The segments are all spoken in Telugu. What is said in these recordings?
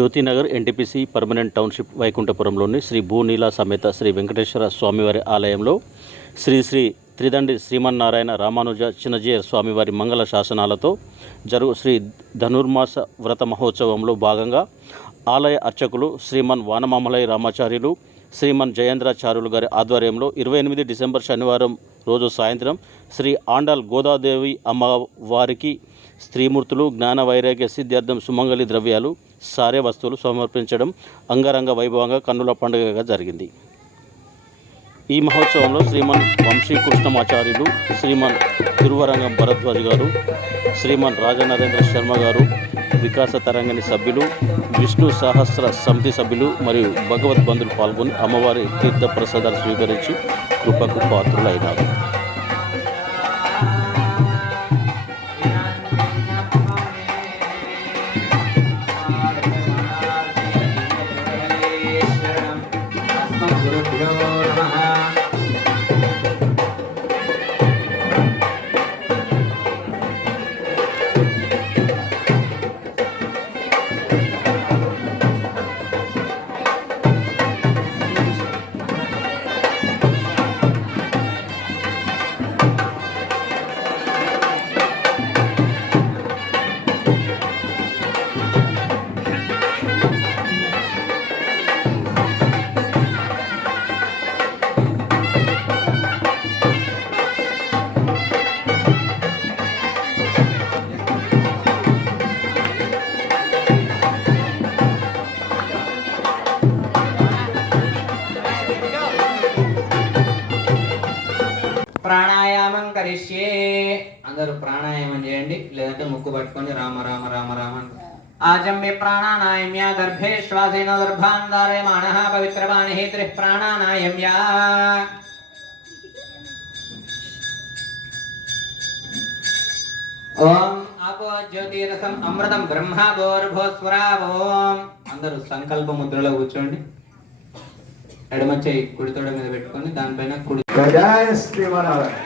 జ్యోతినగర్ ఎన్టీపీసీ పర్మనెంట్ టౌన్షిప్ వైకుంఠపురంలోని శ్రీ భూనీల సమేత శ్రీ వెంకటేశ్వర స్వామివారి ఆలయంలో శ్రీ శ్రీ త్రిదండి శ్రీమన్నారాయణ రామానుజ చిన్నజీయ స్వామివారి మంగళ శాసనాలతో జరుగు శ్రీ ధనుర్మాస వ్రత మహోత్సవంలో భాగంగా ఆలయ అర్చకులు శ్రీమన్ వానమామలై రామాచార్యులు శ్రీమన్ జయేంద్రాచార్యులు గారి ఆధ్వర్యంలో ఇరవై ఎనిమిది డిసెంబర్ శనివారం రోజు సాయంత్రం శ్రీ ఆండాల్ గోదాదేవి అమ్మవారికి స్త్రీమూర్తులు జ్ఞాన వైరాగ్య సిద్ధార్థం సుమంగళి ద్రవ్యాలు సారే వస్తువులు సమర్పించడం అంగరంగ వైభవంగా కన్నుల పండుగగా జరిగింది. ఈ మహోత్సవంలో శ్రీమన్ వంశీ కృష్ణమాచార్యులు శ్రీమన్ తిరువరంగం భరద్వాజ్ గారు శ్రీమన్ రాజనరేంద్ర శర్మ గారు వికాస తరంగిణి సభ్యులు విష్ణు సహస్ర సమితి సభ్యులు మరియు భగవద్ పాల్గొని అమ్మవారి తీర్థ ప్రసాదాలు స్వీకరించి కృపకు పాత్రులైనారు. ప్రాణాయామం కరిష్యే. అందరూ ప్రాణాయామం చేయండి లేదంటే ముక్కు పట్టుకొని రామ రామ రామ రామ అని. ప్రాణానాయమ్య గర్భే శ్వాసేన గర్భాన్ గర్భాంధారయమాణ పవిత్రవాణి హేత్రి ప్రాణానాయమ్య. ఓం ఆపో జ్యోతిరసం అమృతం బ్రహ్మ గోర్భోస్వరా ఓం అందరూ సంకల్ప ముద్రలో కూర్చోండి. ఎడమ చేయి కుడి తోడ మీద పెట్టుకొని దానిపైన కుడి గజాయ శ్రీమన్నారాయణ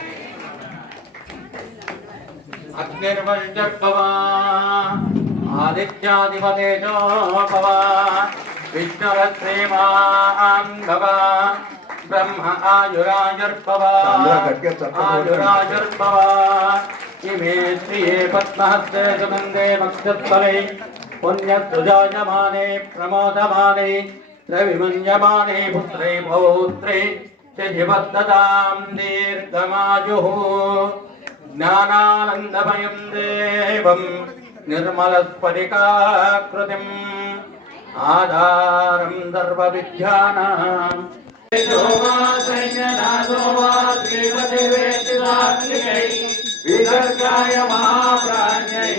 అగ్నిర్వంశర్భవ ఆదిత్యాధిపతేజో భవ. విష్ణురశ్రీమాన్ భవ బ్రహ్మ ఆయురాయుర్భవ. చంద్ర గట్టిగా చప్పట్లు కొట్టండి. ఆయురాయుర్భవ ఇమే శ్రియే మక్షస్థలే పుణ్యసుజాయమానే ప్రమోదమానే రవిమన్యమానే పుత్రే పౌత్రే శివద్దతాం దీర్ఘమాయుః జ్ఞానానందమయం దేవం నిర్మలస్ఫటికాకృతిం ఆధారం సర్వవిద్యానాం విదర్గాయ మహాప్రాజ్ఞై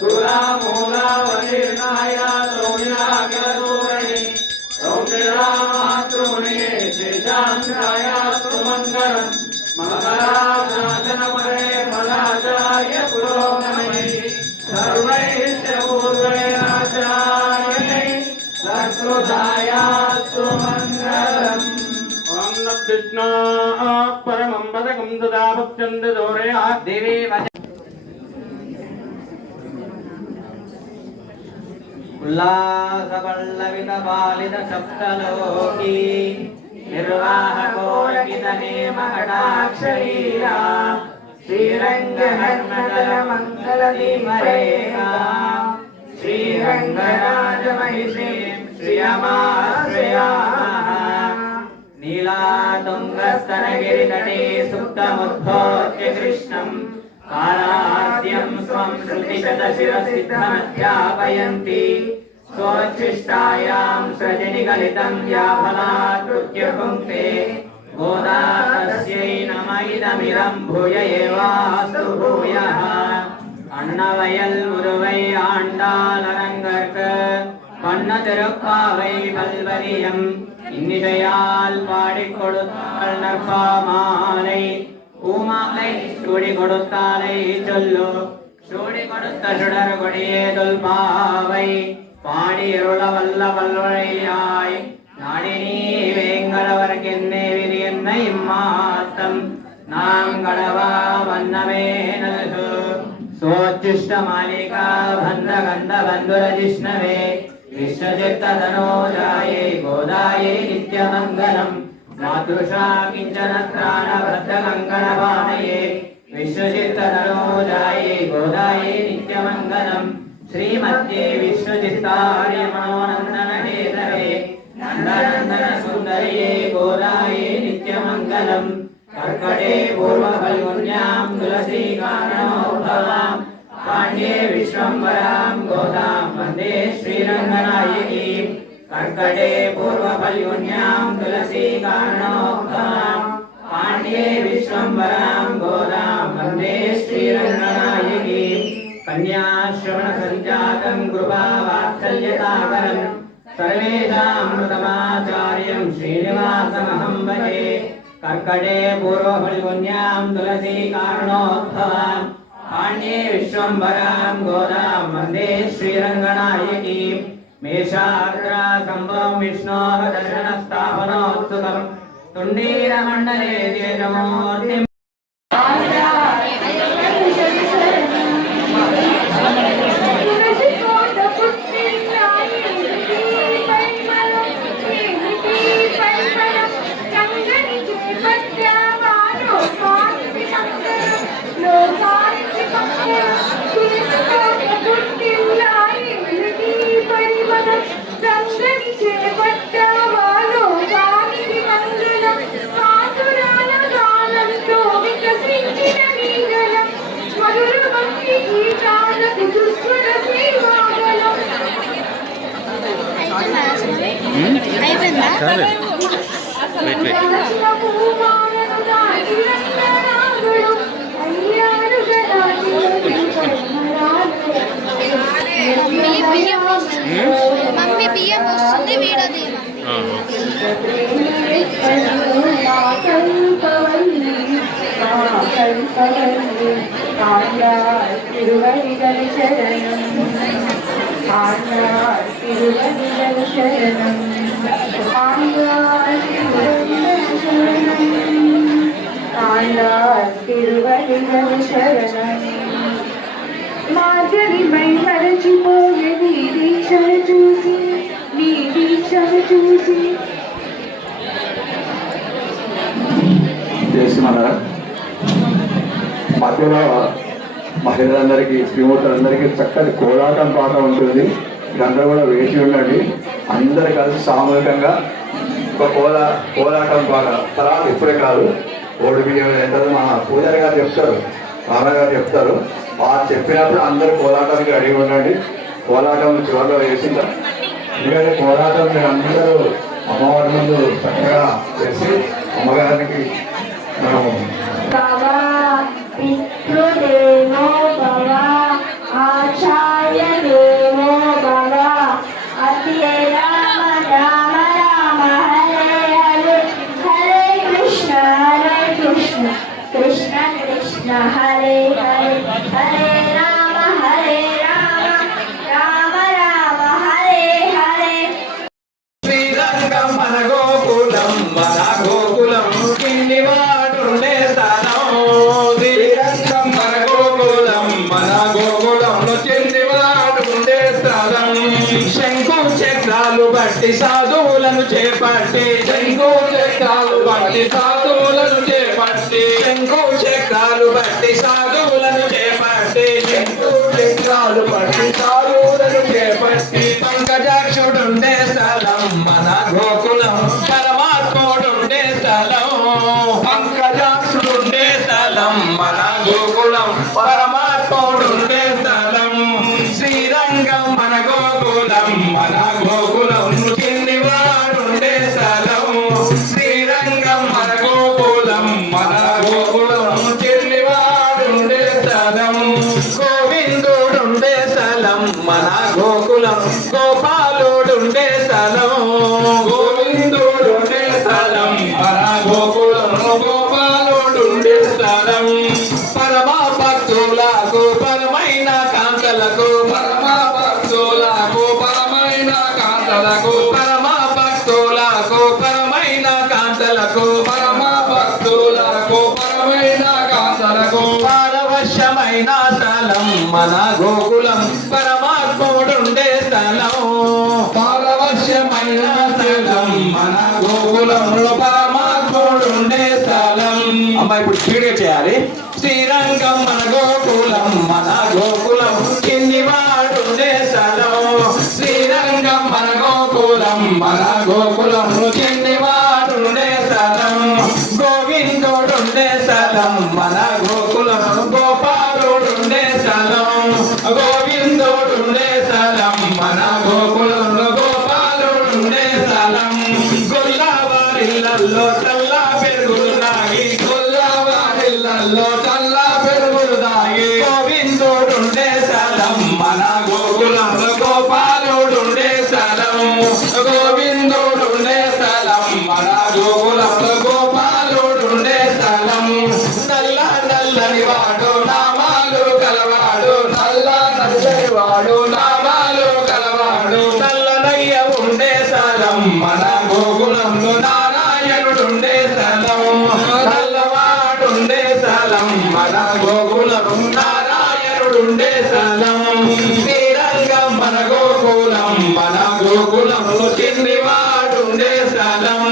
तुला मोला वनिर्णाया सौम्या गणोरणे सौम्यरा मातृणे शेषांगाया सुमङ्गलम् मङ्गलाशासनपरे फलाचार्य पुरोगमने सर्वैश्च पूर्वैराचार्ये सर्वदाया सुमङ्गलम् कृष्णा परमं पदकं ददा भक्त्यं ददोरया. देवे ఉల్లాసపల్లవిత బాలిత సప్తలోకి నిర్వాహకోరకిత నేమ కటాక్షరీరా శ్రీరంగ హర్మకల మంగళ దీమరేగా శ్రీరంగరాజ మహిషీ స్తనగిరి నటే సుప్తముద్భోత్య కృష్ణం आराध्यं स्वं श्रुतिशतशिरसिद्धमध्यापयन्ति स्वोच्छिष्टायां सृजनिगलितं या फलाकृत्य पुङ्क्ते गोदा तस्यै नम इदमिदं भूय एवास्तु भूयः அன்னவயல் உருவை ஆண்டாள் அரங்கற்கு பண்ண திருப்பாவை பல்வரியம் இன்னிடையால் பாடிக் கொடுத்தாள் நற்பாமாலை கூமாலை சூடி கொடுத்தாலை சொல்லு. சூடி கொடுத்த சுடர் கொடியே தொல்பாவை பாடி அருள வல்ல வல்வழியாய் நாடி நீ வேங்கடவர்க்கென்னே விதி என்ன இம்மாத்தம் நாங்களவா வண்ணமே நல்கு. சோச்சிஷ்ட மாலிகா பந்த கந்த பந்துர ஜிஷ்ணவே விஷ்ணசித்த தனோஜாயை கோதாயை நித்யமங்கலம் नित्यमङ्गलम् श्रीमद्ये विश्वचित्तार्य मनोनन्दन हेतवे नन्दनन्दन सुन्दर्ये गोदायै नित्यमङ्गलम् कर्कटे पूर्वफल्गुन्यां तुलसीकारणोद्भवाम् पाण्ड्ये विश्वम्बरां गोदां वन्दे श्रीरङ्गनायकीं कर्कटे पूर्वफल्गुन्यां तुलसीकारणोद्भवाम् पाण्ड्ये विश्वम्बरां गोदां वन्दे श्रीरङ्गनायकीं कन्याश्रवणसञ्जातं कृपावात्सल्यताकरम् सर्वेषामृतमाचार्यं श्रीनिवासमहं भजे कर्कटे पूर्वफल्गुन्यां तुलसीकारणोद्भवाम् पाण्ड्ये विश्वम्भरां गोदां वन्दे श्रीरङ्गनायकीं మేషాగ్రాసంభవం విష్ణోః దర్శనస్థాపనోత్సుకం తుండీరమండలే తిరువడిగల శరణం తిరువడిగల శరణం తిరువడిగల శరణం మాజరి మై మరచిపోయే నీ దీక్షను చూసి నీ దీక్షను చూసి చేస్తున్నారా మధ్యలో మహిళలందరికీ శ్రీమూర్తులందరికీ చక్కటి కోలాటం పాట ఉంటుంది. ఇదంతా కూడా వేసి ఉండండి. అందరు కలిసి సామూహికంగా ఒక కోలా కోలాటం పాట. తర్వాత ఇప్పుడే కాదు. ఓడి బియ్యం ఏంటంటే మా పూజారి గారు చెప్తారు. నాన్న గారు చెప్తారు. వారు చెప్పినప్పుడు అందరూ కోలాటానికి రెడీ ఉండండి. కోలాటం చివరిలో వేసిందా ఎందుకంటే కోలాటం మీరు అందరూ అమ్మవారి ముందు చక్కగా చేసి అమ్మగారికి మనము భవ పితృదేవో బట్టి సాధువులను చేపట్టి. శంకు చక్రాలు బట్టి సాధువులను చేపట్టి. శంకు చక్రాలు బట్టి సాధువులను చేపట్టి. శంకు చక్రాలు బట్టి సాధువులను చేపట్టి. పంకజాక్షుడుండే స్థలం మన గోకులం పరమాత్ముడుండే స్థలం. పంకజాక్షుడుండే స్థలం మన గోకులం పరమాత్ముడుండే స్థలం. శ్రీరంగం మన గోకులం పరమాత్ముడుండే స్థలం పారవశ్యమైన స్థలం మన గోకులంలో పరమాత్ముడుండే స్థలం అమ్మ ఇప్పుడు స్పీడ్గా చేయాలి. శ్రీరంగం మన గోకులం మన గోకులం కింది వాడుండే స్థలం శ్రీరంగం మన గోకులం మన గోకులం కింది వాడుండే స్థలం గోవిందుడుండే స్థలం మన ఉండే స్థలం శ్రీరంగం మన గోకులం మన గోకులంలో చిన్నవాడుండే వాడుండే స్థలం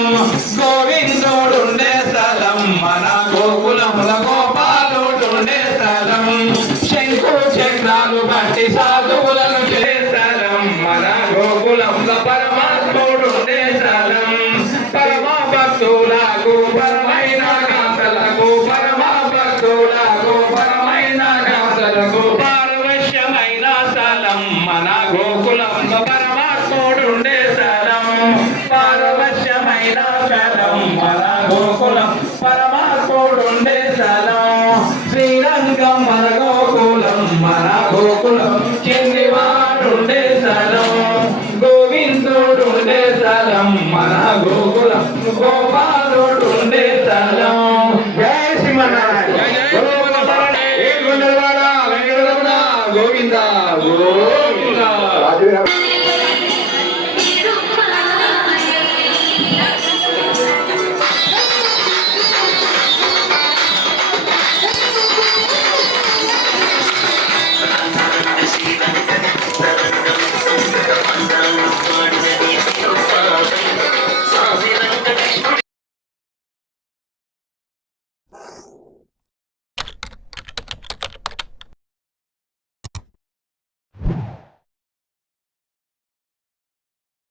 గోవిందుడుండే స్థలం మన గోకులం పరమాత్ముడుండే స్థలం శ్రీరంగం మన గోకులం మన గోకులం కింది వాడుండే స్థలం గోవిందుడుండే స్థలం మన గోకులం గోపాలుడుండే స్థలం జయ శ్రీమన్నారాయణ గోవింద గోవింద